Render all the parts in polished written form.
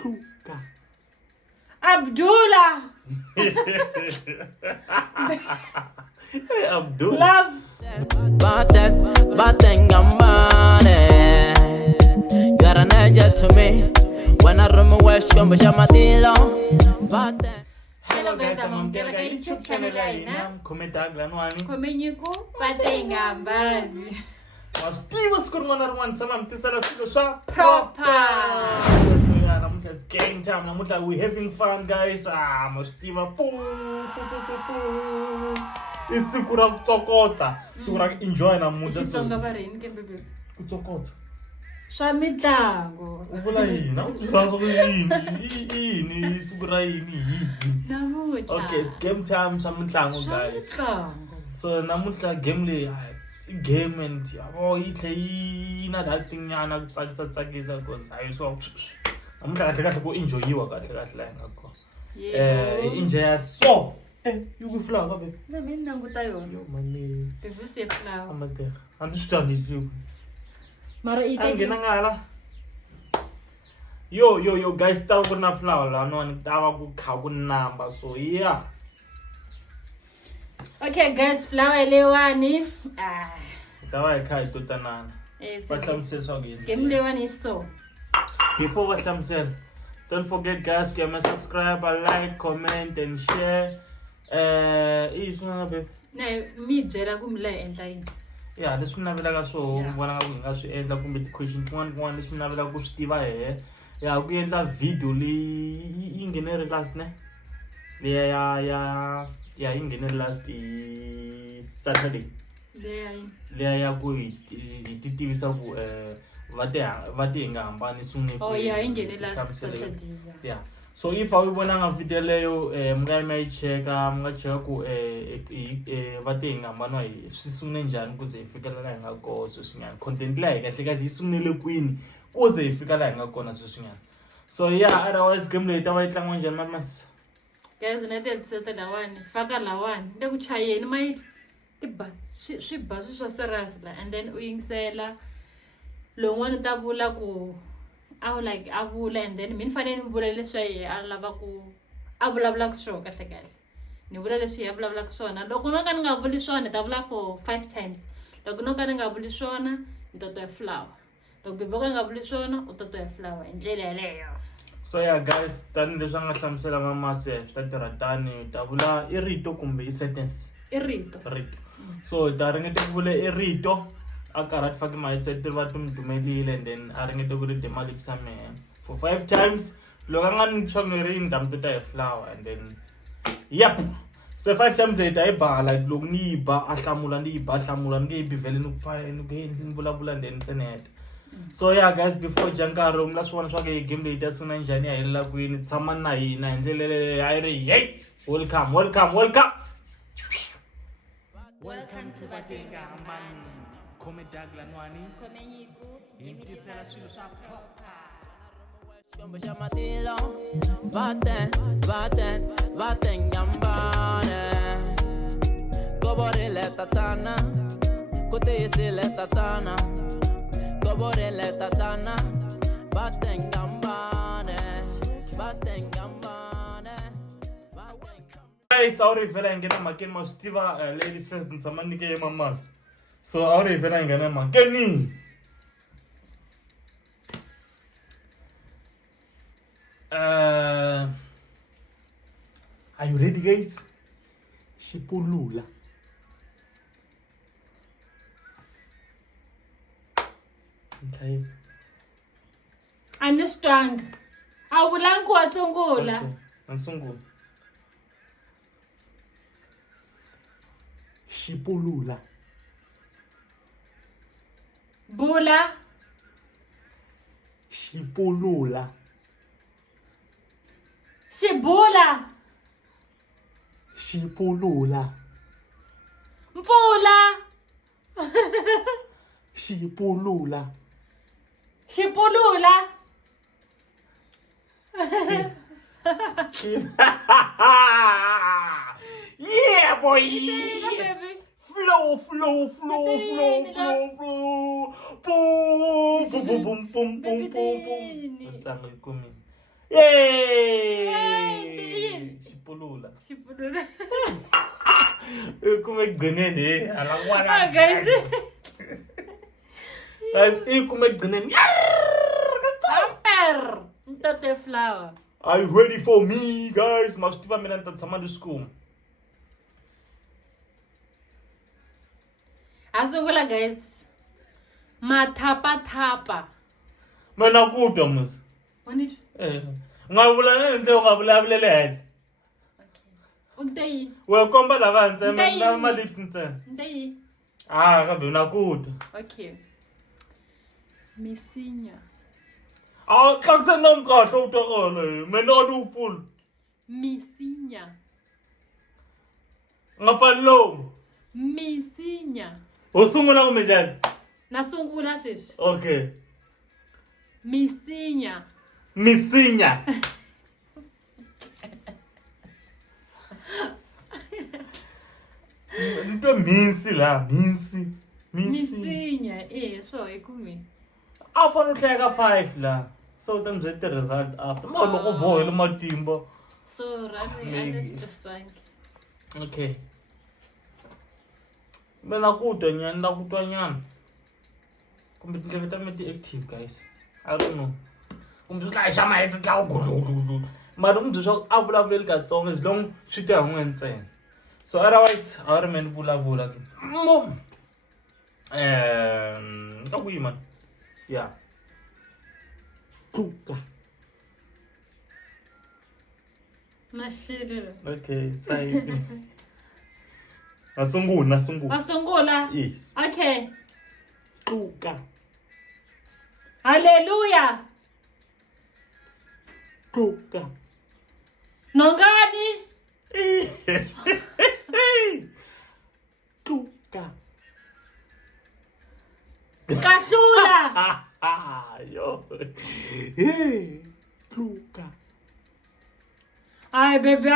Tuka. Abdullah. Hey, Abdullah. Love. Baten gambane. You are an angel to me. When I run west, come shamatilo. Baten. Hello guys, amamkela ka YouTube channel ya hina. Khometagla nwani. Khomenyiko patengambani. Mastiva sikurmana rin'wana tshama mi tisela swilo swa Proper. So yeah, namuntlha it's game time. Namuntlha we having fun guys. Mastiva i siku ra ku tsokotsa. Siku ra ku enjoy namuntlha. Xitsonga va rini ke bebe? Ku tsokotsa. Swa mitlangu. U vula yini? U vula yini? Siku ra yini? Namuntlha. Okay, it's game time swa mitlangu guys. So namuntlha game leyi game and yabo yitle na that thing yana ku tsakisa because hayi so namuntlha kahle kahle ku enjoyiwa kahle la ngakho. Enjoy so. You go flower babe. Na mina nanguta yona. Yo mali. Bebe se flower. Amade. Andisithandisiwe. Mara ite. Angena ngala. Yo guys, tava ku na flower la no ni tava ku kha ku namba so yeah. Okay guys, flower lewani. Tava hi kha hi to tanana. Va hlamusela swa ku yini. Game lewani is so. Before va hlamusela, don't forget guys, give me subscribe, like, comment and share. Swin'wana babe. Na mi byela ku mi la endla yini? Yeah, leswi mi navelaka swona vona nga ku hi nga swi endla kumbe ti-question tin'wana leswi mi navelaka ku swi tiva hehe. Ya ku endla video leyi yi nghenere last ne? Leya yi nghenere last Saturday. Leya ya ku hi ti tivisa ku va ti nga hambani sungule ku. Oh yeah, yi nghenere last Saturday. Yeah. So if I wanna video leyo mga mi cheka mga cheka ku va ti nga hambana hi swi sungule njhani kuze hi fikelela hi nga kona sweswinyana. Content leyi kahle kahle yi sungule kwini kuze hi fika laha hi nga kona sweswinyana. So yeah, otherwise game leyi ta va yi tlangiwa njhani mamas? Guys, na ti set lawani, faka lawani. Le ku chayeni mai tiba swi ba swa serious la and then u yingisela lowun'wana ta vula ku a vula and then mina fanele ni vula leswi a lava ku a vulavula ku swona kahle kahle. Ni vula leswi a vulavula ku swona. Loko no ka ni nga vuli swona ta vula for 5 times. Loko no ka ni nga vuli swona ni to flower. Loko bebo ka nga vuli swona u to flower hi ndlela yaleyo. So yeah guys, tani leswi a nga hlamusela mamasi swi ta tirha tani ta vula i rito kumbe i sentence. I rito. So ta ringete ku vula i rito a karhi faki mindset va ti mi dumelile and then a ringete ku ri demali kusame for 5 times. Loko a nga ni chongeri ni damu to ta hi flower and then yep. So 5 times later I ba like loko ni yi ba a hlamula ni yi ba hlamula ni nge yi bivele ni ku pfala ni nge ni vulavula and then ntsena. So yeah guys, before Jankaro mla swona swa ke game leyi ta sungula njhani ya helela kwini tshama na hina hi ndlela leyi a yi ri hey welcome to Batengambani. Khometagla nwani. Khomenyiko Yimtisela swilo swa proper. Baten gambane. Gobore letatana. Kote se letatana. Gobore letatana. Baten gambane. Guys, auri vela ngena makeni ma stiva ladies first ntsamani ke mamas. So auri vela ngena makeni. Are you ready guys? Shipulula. Okay. Understand. Awulangu wasungula. Okay. Ansungula. Shipulula. Bula. Shipulula. Shibula. Shipulula. Mfula. Shipulula. Shipulula. Yeah, boy. Yes. Flow. Boom. Boom. Ntlangu yi kumile. Yay! Xipulula. Xipulula. Como ekugcineni Ah, guys. guys, como ekugcineni. Amper. Ntate flower. Are you ready for me, guys? Mastiva mina ntatshama le school. Asungula guys. Mathapa. Mina kudwa musa. Onit. Ngavula nento ngavulavulele henhla. Okay. Untayi. Wekomba lava ntsena Ntayi. na ma lips ntsena. Untayi. Ah, kambe una kudwa. Okay. Misinya. Ah, tlakisa nomkahlo utokolo. Mina uful. Misinya. Ngapalo. Misinya. Usungula kumejani. Nasungula shish. Okay. Misinya. Misinya. Nto minsi la, minsi. Misinya. So ikumi. Afana uhleka 5 la. So utamzete result after. Maloko voyela matimba. So rani Maybe. anestresangi. Okay. Mina kudwa nyana ndakutwa nyana. Kumbe tindleve ta mina ti active guys. I don't know. Kumbe swi hlaya xama hetsi tla gudlu. Mara umbe swa a vulavuleli katsongo as long swi ta hunwe ntsena. So otherwise a ri meni vulavula ke. Ka ku yima. Yeah. Tuka. Nashilile. Okay, sai. Asungula. Asungula. Yes. Okay. Tuka. Hallelujah. Tuka. Nongani. Tuka. Kahlula. Yo. Hey. Tuka. Ay baby.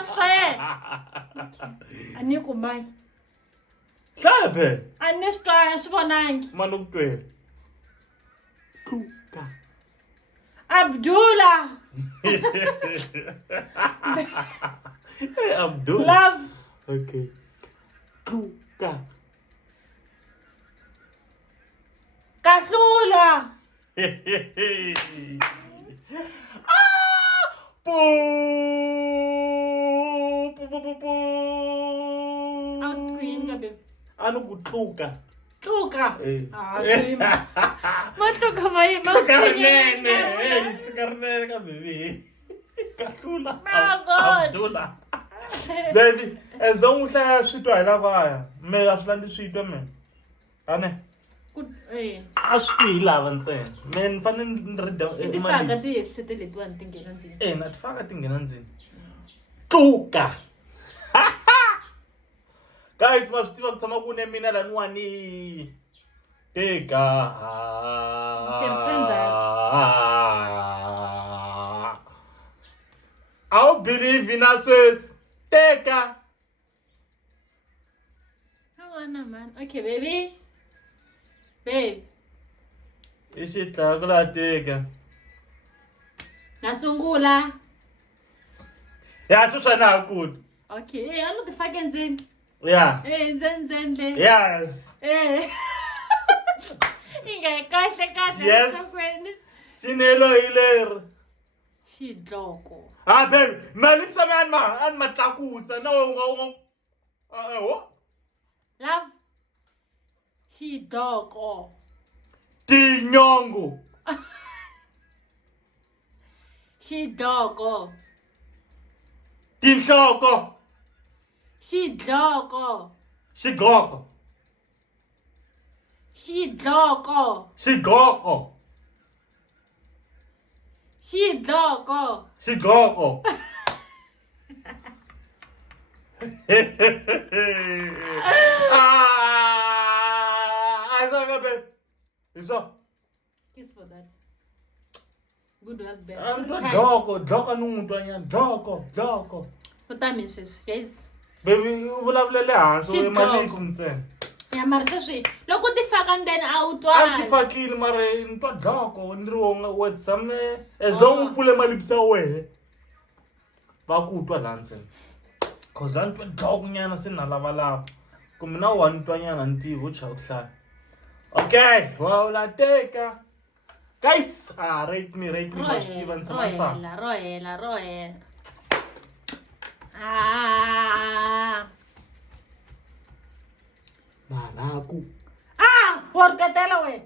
Swe. Ani kumai. Hlabe. Ani swa swonangi. Manukutwela. Tuka. Abdullah. Hey, Abdul. Love. Okay. Tuka. Kahlula. Out queen ka baby. Ano kutuka? Tuka. Eh. Swima. Matuka mai Karnene. Karnene ka baby. Kahlula. Oh, God. Abdullah. Baby, as long as I switwa lavaya. Me aslandi switwa me. Ane. Good. Eh. Aswi lava ntsena. Men fanele nrida Tifaka ti episode letiwani tingena ndzeni. natifaka tingena ndzeni. Tuka. Guys, ma swi tiva ku tshama ku ne mina laniwani. Teka. I don't believe in us. Teka. Come on, man. Okay, baby. Babe. Ixitlaku teka. Nasungula. Ya swi swa na ku. Okay, hey, ano tifake ndzeni? Yeah. Eh, ndzeni le. Yes. Eh. Inga kahle. Yes. Sakwena. Chinelo hileri. Xidloko. Ah, baby, mali psa an ma tlakusa na wo. Love. Xidloko. Tinyongo. Xidloko. Tinhloko. Xidloko. Xigoko. Xidloko. Xigoko. Xidloko. Xigoko. Isaac, babe. Iso. Kiss for that. Good was bad. Joko nungutwanyana. Joko. Kutani sweswi, guys. Baby, u vulavulele hansi u Xidloko. mali ku ntsena. ya mara sweswi loko ti faka then a wu a twali ti fakile mara ni twa dloko ni ri wonga wet some as long u pfule malipsi ya wehe va ku twa laha ntsena cause laha ni twa dloko nyana se na lavalava kumbe na wa ni twa nyana ni tivi u chava ku hlaya okay wow la teka guys rate me va swi tiva ni tshama ni famba ro hela maraku wa ri katela we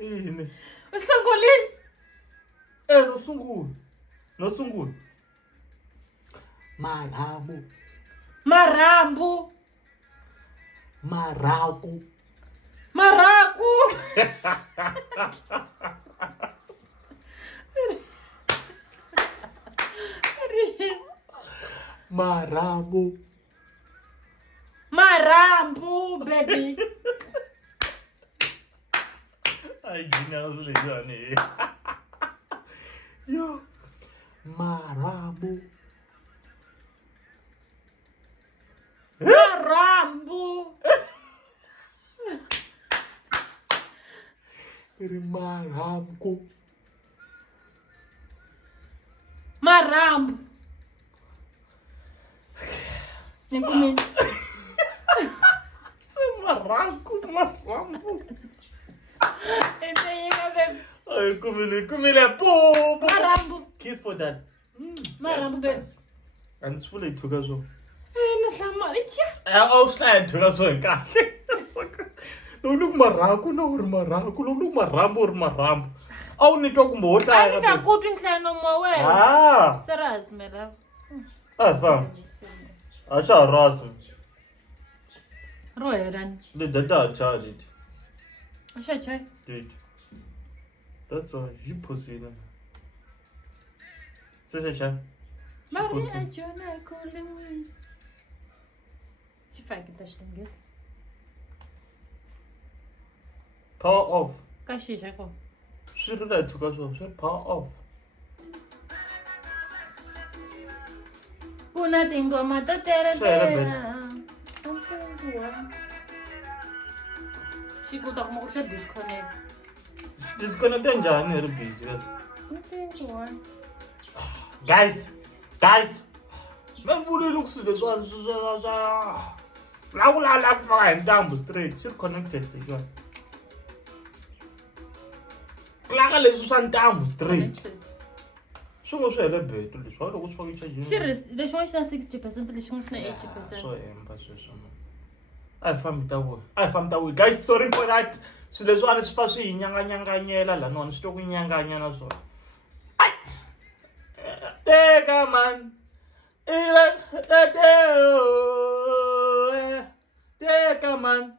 ini u sungulini no sungula marhambu maraku maraku marambu baby ai genius lejane yo marambu marambu nikumini se marambu enteyinga baby ai kumile po marambu kiss for that marambu baby and sifule ithuka so nahlamali tya awuhlaya ithuka so kahle loku maraku no uri maraku loku marambu uri marambu awu nitwa kumbe wo hlaya ani nga kutwi nhlaya nomoya wena serious mera fam acha rasu ro helani le data acha axa chai did that's all you pussy se cha mari ajona kulewi chifaki ta xilunghezi power off ka xixa ko swi ri la ithuka so swi power off kuna tingoma to teretera xikuta kuma ku xa disconnect njhani hi ri busy guys me vulile ku swilo leswiwani la ku lava ku faka hi ntambu straight xi ri connected leswiwani ku laka leswi swa ntambu straight swi ngo swi hele beto leswi wa loko swi faka lexin'wana xi na 60% lexin'wana xi na 80%. swo hemba sweswo a hi fambi ta vuyi guys sorry for that swilo leswiwani swi fa swi hi nyanganyanganyela laniwani swi to ku nyanganya na swona ai teka man teka man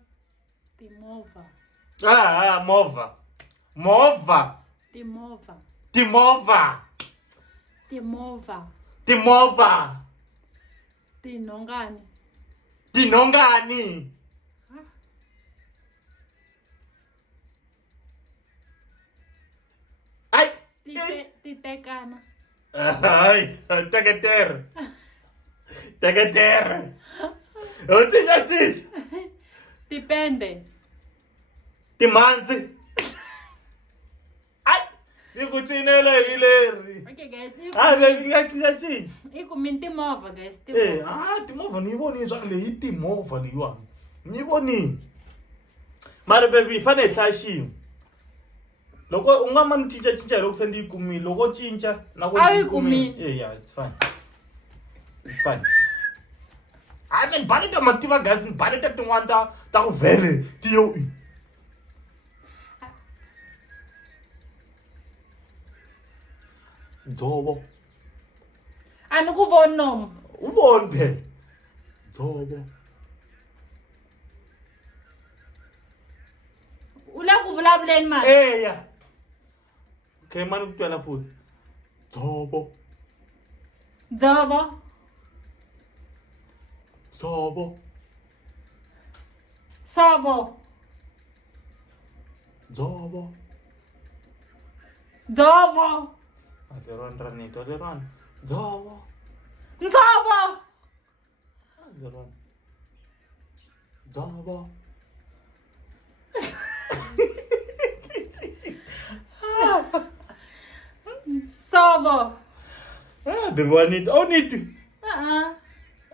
timovha tinhongani ai titekana ai teketere utshixa tipende timhandzi ai ni ku cinela hi leri okay guys nga cincacinca i kumini timovha guys timovha ni yi vonini swa leyi timovha leyiwani ni yi vonini mara baby hi fanele hi hlaya xin'we loko u nga ma ni cincacinca hi loko se ndi yi kumile loko cinca na ku a yi kumile yeah it's fine ni baleta mativa guys ni baleta tin'wana ta ku vhele tiyo dzovo a ni ku voni nomu u voni phela dzovo u la ku vulavuleni mani eya okay mani ku twela futhi dzovo dzovo sovo sovo dzovo dzovo lerwani ra nitwa lerwani dzovo ndzovo lerwani Dzovo. Sobo. Baby, I need it.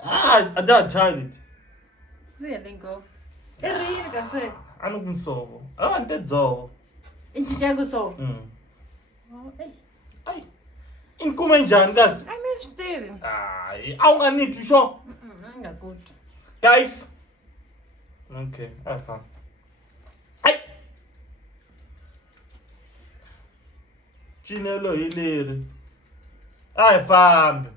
I don't tried it. Really go. Eri kasi. I don't so. I want that Dzovo. Inchichago so. Oh, Ay. Inkume njani guys? I mean still. I need to show. Not good. Guys. Okay, have fun. Ay. Chinelo hilere. Ay fambe.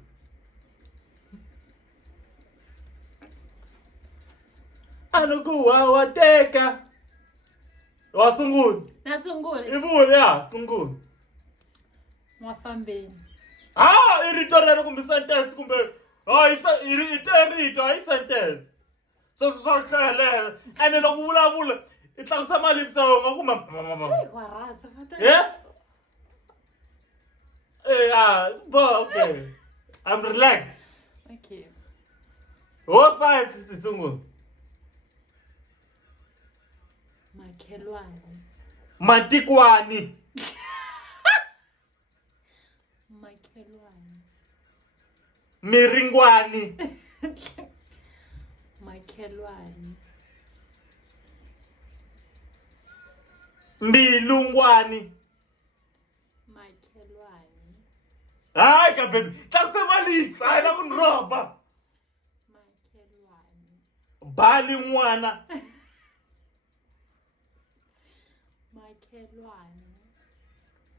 Anokuwa wateka. Wasungula. Nasungula. Ivule ya, sungula. Mwafambeni. Irito rero kumbe sentence kumbe. Irito, sentence. So sokuhlelela. Ene lokuvulavula. Itlangisa mali msawo ngakuma. Waraza. Yeah? Okay. I'm relaxed. Okay. 5 sisungula. Makhelwane. Matikwani. Makhelwane. Miringwani. Makhelwane. Mbilungwani. Makhelwane. Hayi ka baby, tlakisa lips, hayi na kunroba. Makhelwane. Bali n'wana. Makhelwane.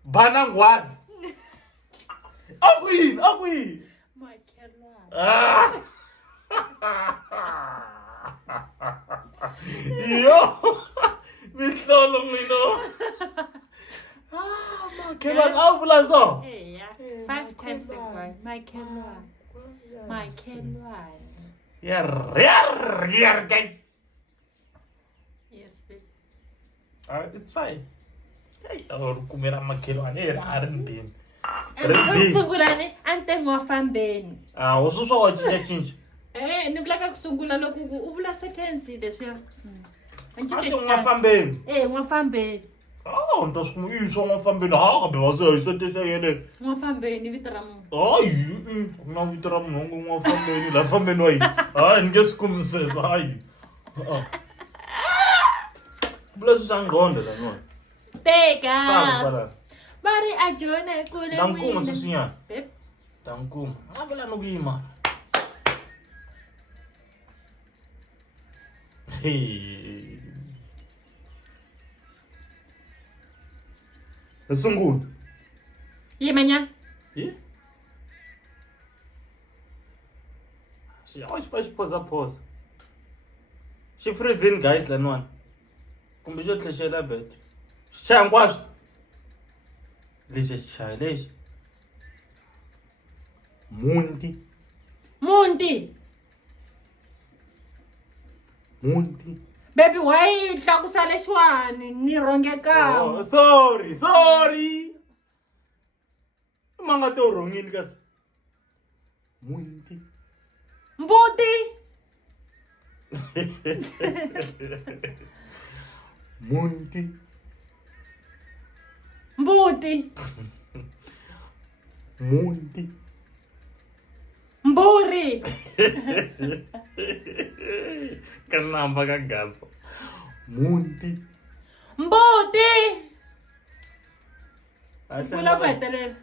Bana ngwazi. Akwini. Makhelwane. Yo. Mihlolo mina. Makhelwane awuvula so. Hey, yeah. 5 times a day. Makhelwane. Makhelwane. Yeah, guys. Yes, babe. It's fine. Hey, kumera makhelwane R&B. Kusungulane ante mwafambeni. Ususwa wachinja. Ni vulaka kusungula loko u vula sentence leswiya. Ante mwafambeni. Mwafambeni. Ntasikumiswa n'wafambeni kambe va hi sentence yele. Mwafambeni vito ra munhu. Hayi, na vito ra munhu n'wafambeni la fambeni wa yini. Hayi, ni nge swi kumi sweswo, hayi. Vula swi swa ngqondo la n'wana. Teka. Mari a jone kule Ta nkuma sweswinyana. Babe. Ta nkuma. A vula no kuyima. Sungula. Yimenya. Pause. Xi freezing guys la n'wana. Kumbe xo tlhexela bet. Xichaya hinkwaswo. Lexi xichaya lexi. Munti. Baby, why tlakusa leswiwani ni rhongeka? Sorry. Manga to rhongini kasi. Munti. Mbuti. Munti. Mbuti. Munti. Mburi. Kanamba ka gasa. Munti. Mbuti. Vula ku hetelela.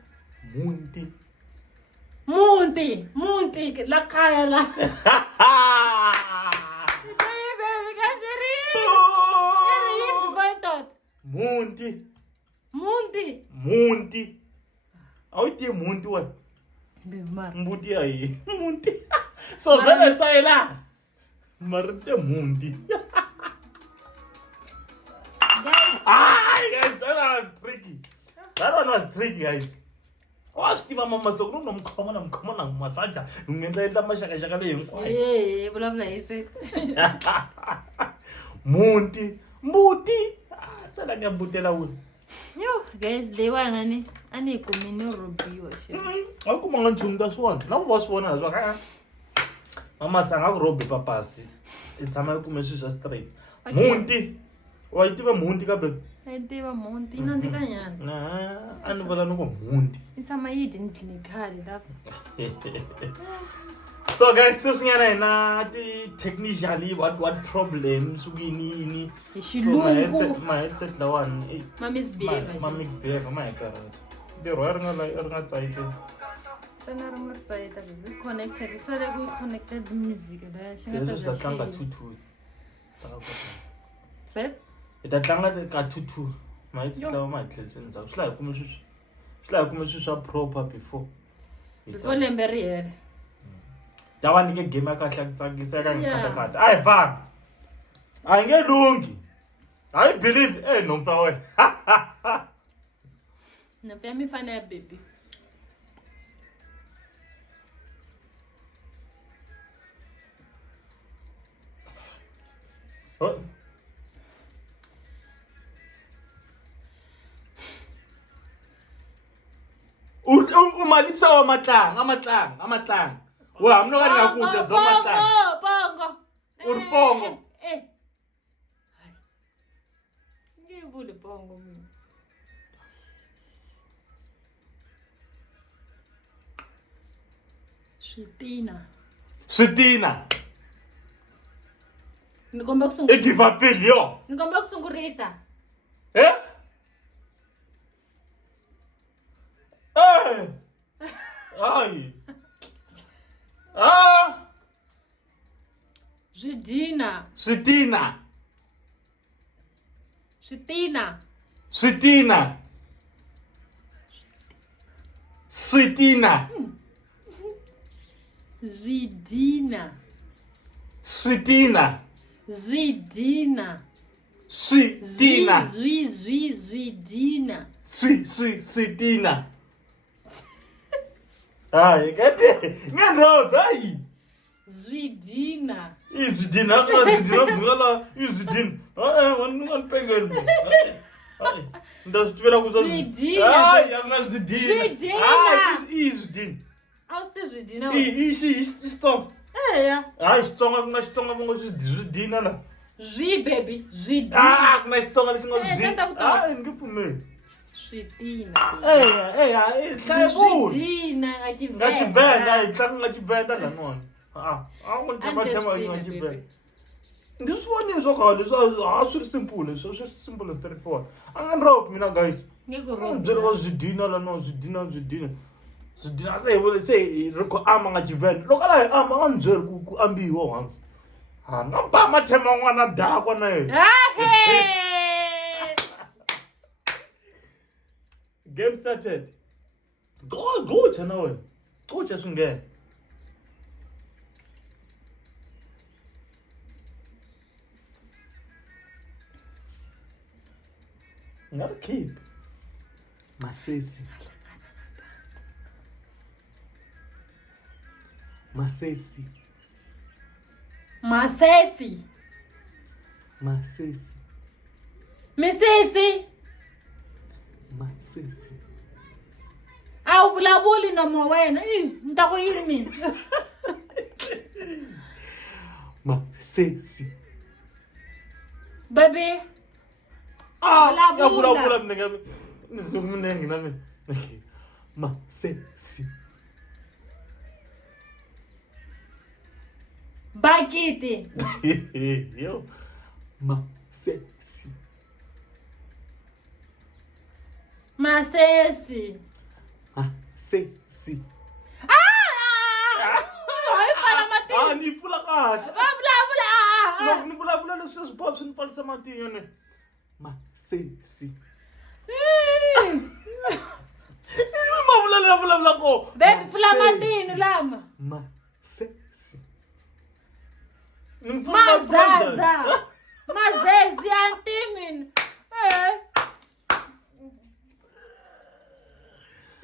Munti la kaya la. Baby, kasi rin. Munti. Awu ti munti wa. Bimar. Mbuti ayi. Munti. So vele sayela. Marite munti. Guys, that one was tricky, guys. Stiva mama sokuru nomkhoma na masaja. Ungenza mashaka le hinkwayo. Vulavula hi se. Mbuti. Sala ngiyambutela wena. Yo, guys, leyiwani ani kumini robiwa she. Akuma nga nchumu ta swona. Na ku va swona leswaku mama sanga ku robe papasi itshama yi kume swilo swa straight Okay. munti wa yi tiva munti ka baby I tiva monti yi nandzika nyana a ni vula ni ku munti yi tshama yi dini clinicali lapha. so guys sweswinyana hina ti-technically what problem swi ku yini Hi so xilungu ma-headset lawani ma misbehave ma-mix behavior ma hi karhati ntirho ya ri nga tsayike tsena ri nga sayita bebe connected yi sale ku connected music la xi nga ta leswi swi ta tlanga bya two babe hi ta tlanga ka two ma-headset lawa ma hi tlheriseni ndzhaku swi la hi kume swilo swa proper before lembe ri hele. ta va nike game ya kahle ya ku tsakisa eka Yeah. nkatakata a hi famba a hi nge lungi a hi believe nhompfu ya wena Nhompfu ya mi fana ya baby. Oh. Umalipsa wa amatlang. Wa mno ka nga kudya zo matlang. Pongo. Uri pongo. Nge vule pongo mina. Switina. Ni komba I kusungurisa. give up yo. Ni komba kusungurisa. Eh? Ai. Zidina. Switina. Switina. Switina. Switina. Zidina. Switina. Zidina. Switina. Zidina. Switina. Ai, cadê? Não, daí. Zidina. Izidina, zingala, izidina. Não pega ele. Ai. Nda stivela kuza. Zidina. Ai, anga zidina. Zidina. Ai, izidina. Auste Zidina. Stop. Yeah. Ai, Xitsonga vongo zidina la. Baby. Zidina. Kuna Xitsonga lexi nga zidina. tata vutomi. Ai, nge pfumeli. Zidina. Hlaya Zidina. nga Tshivenḓa, hi tlanga nga Tshivenḓa lan'wana. A ku tema nga Tshivenḓa. Ndi swi voni swo khale swi ri simple swi simple straightforward. A nga ndropi mina guys. Byeli va Zidina la no Zidina. Zidina se hi ri ku ama nga Tshivenḓa. Loko a la hi ama a ni byeli ku ambiwa once. Nga ba mathema n'wana dakwa na yena. Game started. Go chana wena. Go cha swingene. Ngari keep. Masesi. Masesi. Misisi. Masesi. A wu vulavuli nomo wena. Ni ta ku yini mina? Masesi. Baby. Ya Vulavula. vulavula mnenge. Nizumnenge na mina. Masesi. Bakiti. Yo. Masesi. Masesi. Masesi. Hayi fala matini. Ni pfula kahle. Vulavula. Loko ni vulavula leswi swi boha swi ni pfalisa matino ne. Masesi. Ma vulavula ko. Baby pfula matini lama. Masesi. Mazaza. Mazezi antimin.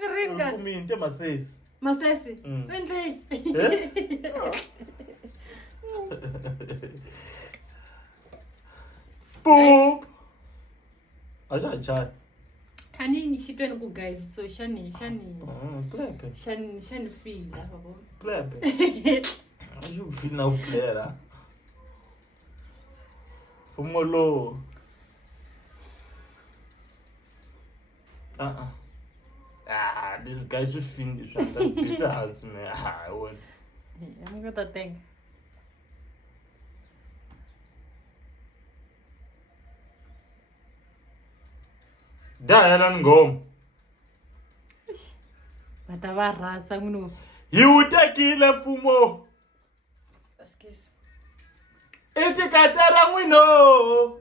Ringas. Kuminte Masesi. Masesi. Endli. Boom. Acha. Kanini xitweni ku guys so xani Plebe. fila babo. Plebe. You feel now player. Fumolo. This guy should finish. This house, man. I'm gonna think. Diane go. But I was rasa munu. You take it, Fumo. Excuse. It's a catara, we know.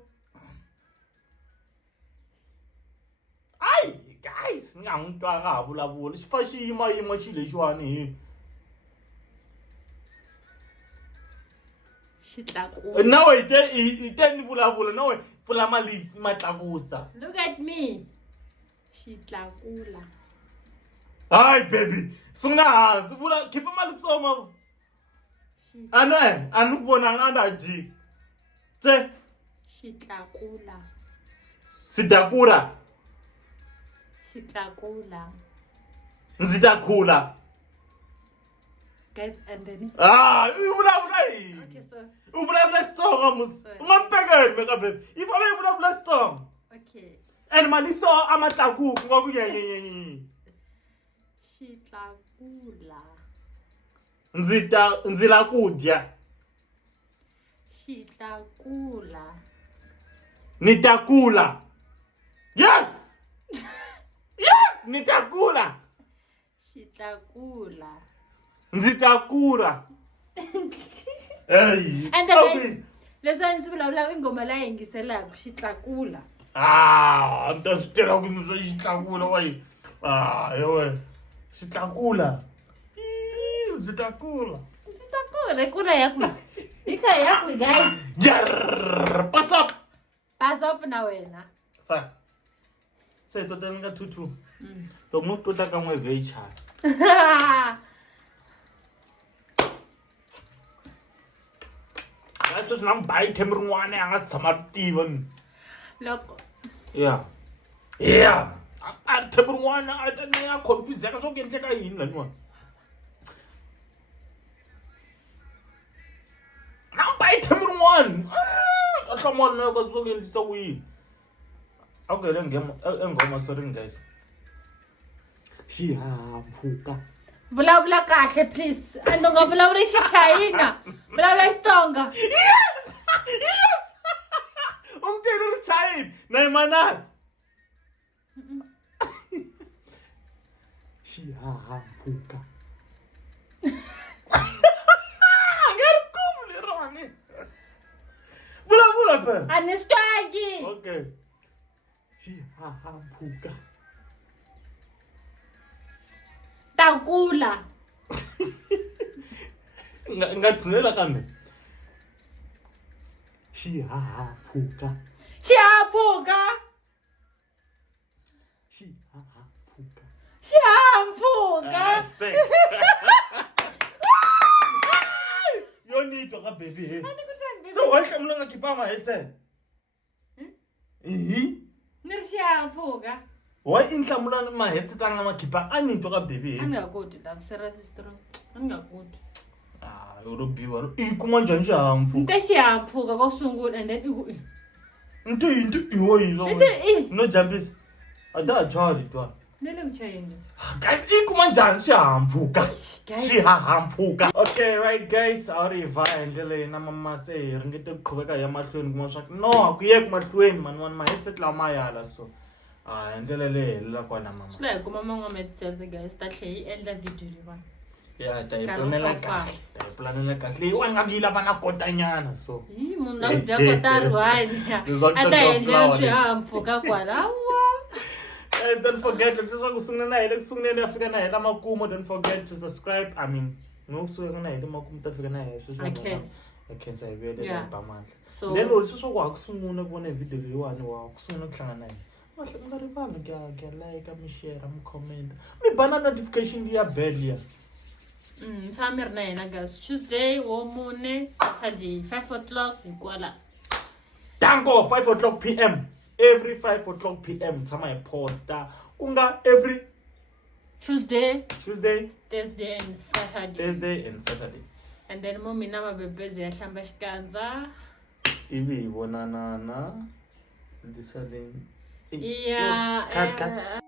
Ay, guys, ngang to aga bula bula. Spashi ima chile shwani. Shitlaku. Now it ten bula bula. Now fula my lips matlagusa. Look at me. Shitlakula. Ay, baby. Sunga, fula keep my lips on. Anu bona anda ji. Che. Shitlakula. Sidakura. Shitlakula. Nzitakula. Guys, and then. Okay, so. Uvula song, mus. Ngon pega me ka baby. If I uvula song. Okay. And my lips are amataku. Ngoku ye. Shitlakula. Nzila kudya. Shitlakula. Nitakula. Yes. Yes, nitakula. Shitlakula. Nzitakura. Hey. And then let's vula ingoma la yingisela shitlakula. Ndasitela ukuthi shitlakula wayi. Yewe. Shitlakula. Nzitakula. Shitlakula kula yakho. Ika yakho guys. Jar. Pass up na wena. Fa. Say to tell nga tutu. To mo tota ka ngwe vecha. That's just nam buy temrungwane anga tsama tiven. Look. Yeah. Yeah. A temrungwane a tena confuse ka so ke ntle ka yini la nwa. Nam buy temrungwane. Ka hlomona ka so ke ndisa wi. Okay, then ngoma sorry guys. Xihahampfhuka. Vulavula kahle please. Andonga vulavula Xichayina. Vulavula Xitsonga. Yes. Umtelo Xichayina. Naimanas. Xihahampfhuka. Ngarkumle rone. Vulavula pa. Anestagi. Okay. Xihahampfhuka. Takula. Ngatsinela kambe. Xihahampfhuka. Xihahampfhuka. Xihahampfhuka. Xihahampfhuka. Yo nitwa ka baby. So wa hlamula nga khipa ma headset. Niri xihahampfhuka. Wa inhlamula ma headset anga ma khipa anitwa ka baby. Angakoti la serious strong. Angakoti. Yoro biwa. Ikuma njani xihahampfhuka? Nte xihahampfhuka ko sungula and then Into iwo yilo. No jumpis. Ada jolly twa. Nele mchayini. Guys, ikuma njani xihahampfhuka? Xihahampfhuka. Okay, right guys, ariva endlele na mama se ringete kuqhubeka ya mahlweni kuma swa no akuyeki mahlweni man ma headset la mayala so. Endlele le la kwana mama. Sila kuma mama medself guys ta tlhe endla video lewa. Yeah, planela kahle. Wa ngabila bana kotanyana so. Munhu la dya kotari wani. Ata endla xihahampfhuka kwala. Guys, don't forget don't forget to subscribe. I mean, no so I can't say very so then also so wa kusunguna kubona video leyiwani wa kusunguna kuhlangana naye. Mahle ungarivali kya like, mi share, mi comment. Mi bana notification ya bell ya. Tshami ri na yena guys. Tuesday, Wednesday, Saturday, 5 o'clock hikwala. Danko 5 o'clock p.m. Every 5 o'clock p.m. Tama e poster. Unga every Tuesday, Thursday Thursday and Saturday. Thursday and Saturday. and then mo mina mabebezi ya hlamba xikandza ivi hi vonanana this one yeah cut